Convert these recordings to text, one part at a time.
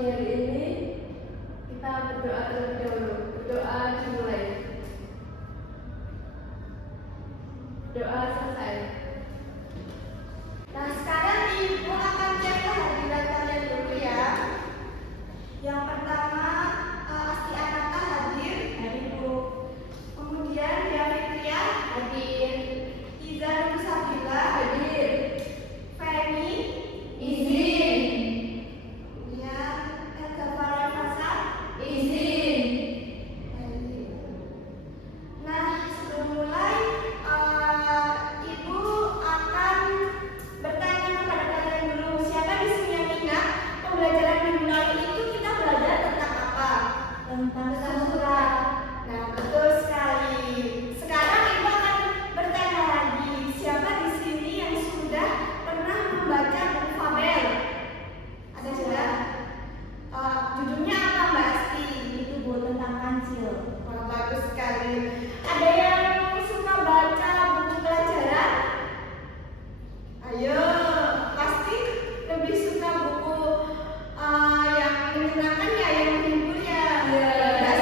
pagi hari ini kita berdoa terlebih dahulu. Berdoa dimulai. Doa selesai. Nah, sekarang Ibu akan cek kehadiran kalian dulu ya. Yang pertama, Asti Anata hadir. Hadir, Bu. Kemudian Dia Fitria hadir. Iza Nusabila hadir. Feni Izin. kemudian Elza Farafasa Izin. hadir. Nah, sebelum mulai, Ibu akan bertanya kepada kalian dulu, siapa di sini yang ingat pembelajaran minggu lalu itu kita belajar tentang apa? Tentang surat. Nah, betul sekali. Sekarang Ibu akan bertanya lagi, siapa di sini yang sudah pernah membaca buku Fabel? Ada sudah? Judulnya apa, Mbak Asti? Itu Bu, tentang kancil. Wah, bagus sekali. Ada yang suka baca buku pelajaran? Ayo, pasti lebih suka buku yang menyenangkan ya, yang menghibur ya. Nggak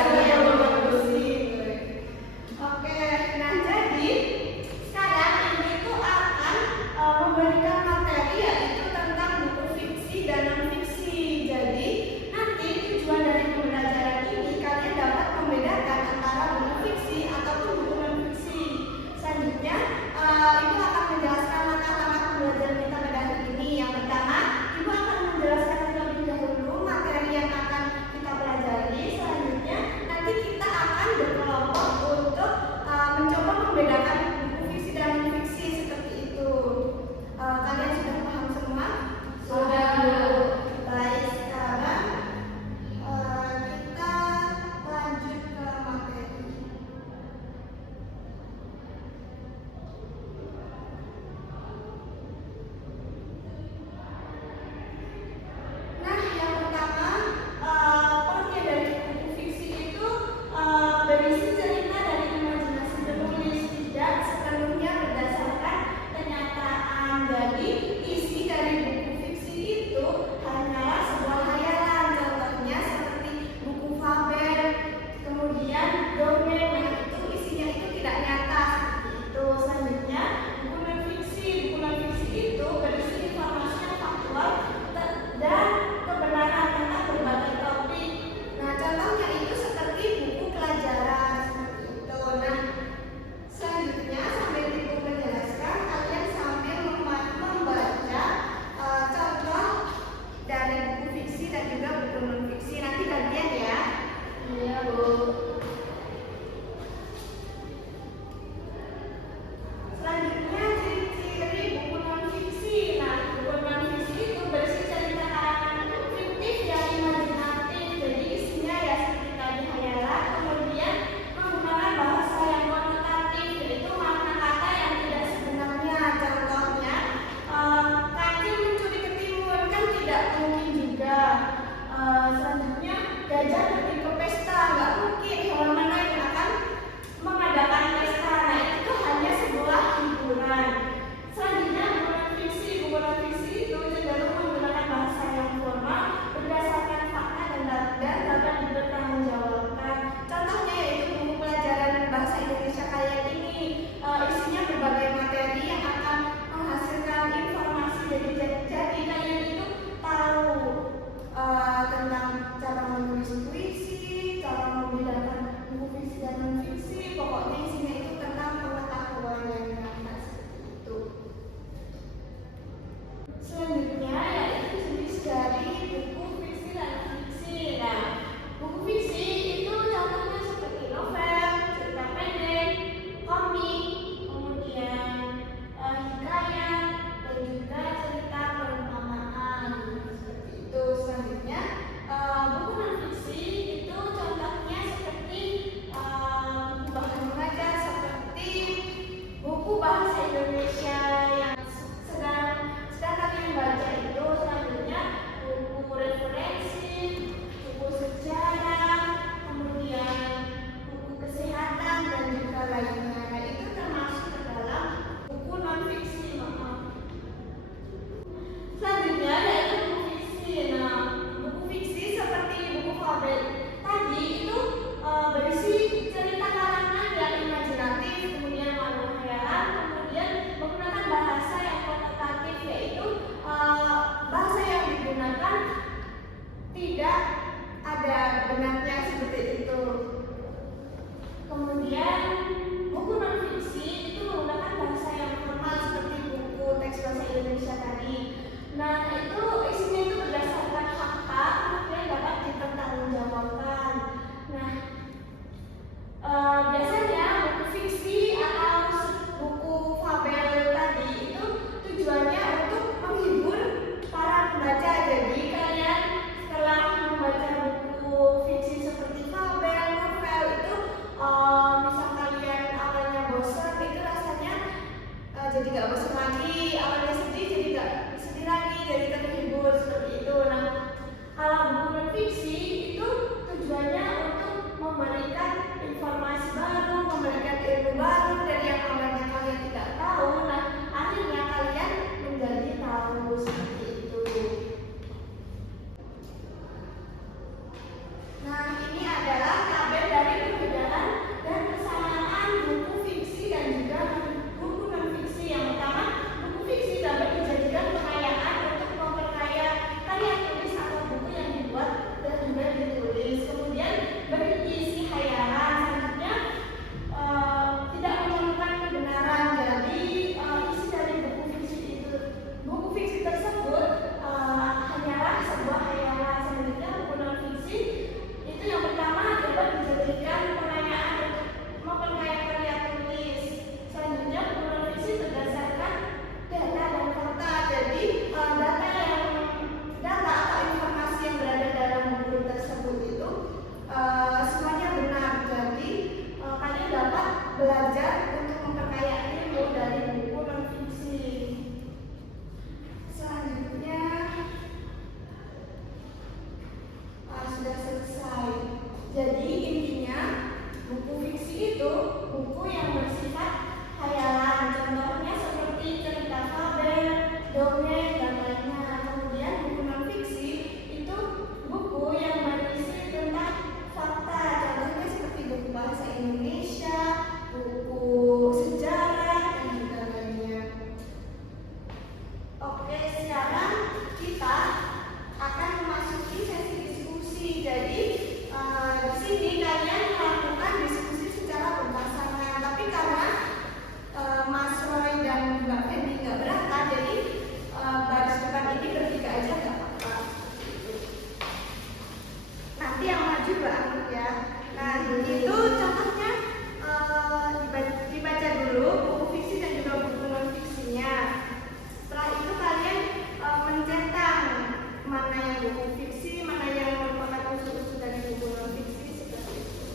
buku fiksi, mana yang merupakan unsur-unsur dari buku non fiksi seperti itu.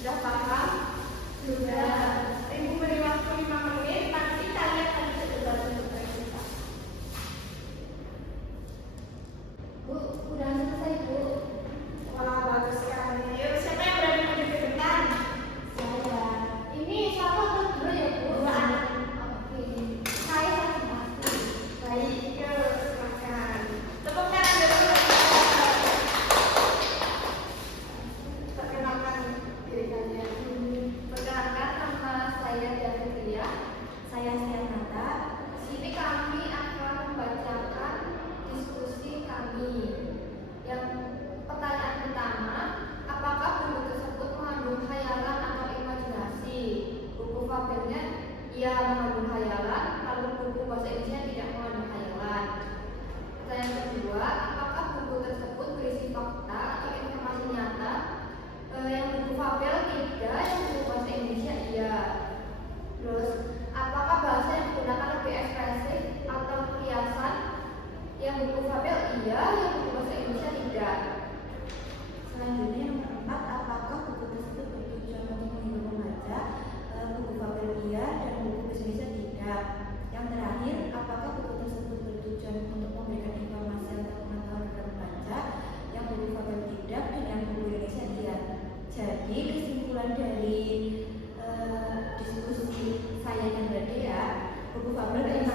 Sudah paham? Sudah. Ibu beri waktu 5 menit, nanti kalian akan coba untuk presentasi. Bu, udah selesai, Bu. Wah, bagus sekali. Yuk, siapa yang berani maju ke depan? Saya. Ini siapa tuh dulu ya, Bu? Dua anak. Oke. Saya satu pasti. Baik, yuk, silakan. Tepuk tangan dulu. Perkenalkan diri kalian. Perkenalkan, nama saya Davia. Saya Sianata. Di sini kami akan membacakan diskusi kami. Yang pertanyaan pertama, apakah buku tersebut mengandung khayalan atau imajinasi? Buku fabelnya ia mengandung khayalan, lalu buku bahasa Inggrisnya tidak mengandung khayalan. Pertanyaan kedua, apakah buku tersebut berisi fakta atau informasi nyata? Yang buku fabel tidak, yang buku bahasa Indonesia iya. Terus, apakah bahasa yang digunakan lebih ekspresif atau kiasan? Yang buku fabel iya, yang buku bahasa Indonesia tidak. Selanjutnya yang keempat, apakah buku tersebut bertujuan untuk menghibur pembaca? Buku fabel iya dan buku bahasa Indonesia tidak. Yang terakhir, apakah buku tersebut bertujuan untuk memberikan informasi atau pengetahuan kepada pembaca? Yang buku fabel tidak dan yang buku Indonesia iya. Jadi kesimpulan dari diskusi saya dan Mbak Dea, buku fabel dan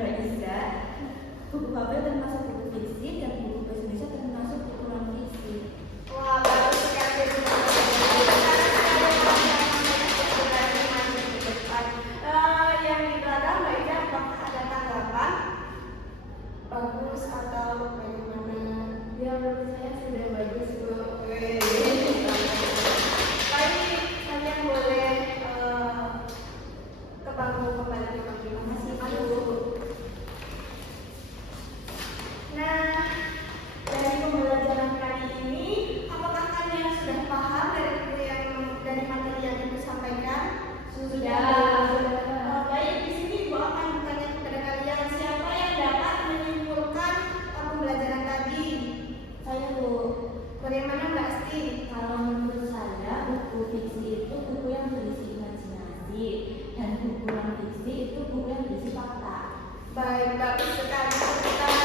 Mbak Iza, buku fabel termasuk buku fiksi dan buku bahasa Indonesia termasuk buku non fiksi. Wah, bagus sekali. Yang di belakang Mbak Ida, apakah ada tanggapan? Bagus atau bagaimana? Ya, menurut saya sudah bagus, Bu. Baik, kalian boleh ke bangku kembali. Terima kasih, Bu. Nah, dari pembelajaran kali ini, apakah kalian sudah paham dari materi yang Ibu sampaikan? Baik, di sini Ibu akan bertanya kepada kalian, siapa yang dapat menyimpulkan pembelajaran tadi? Saya Bu, Bagaimana Mbak Asti? kalau menurut saya buku fiksi itu buku yang berisi imajinasi dan buku non fiksi itu buku yang berisi fakta. Baik, bagus sekali.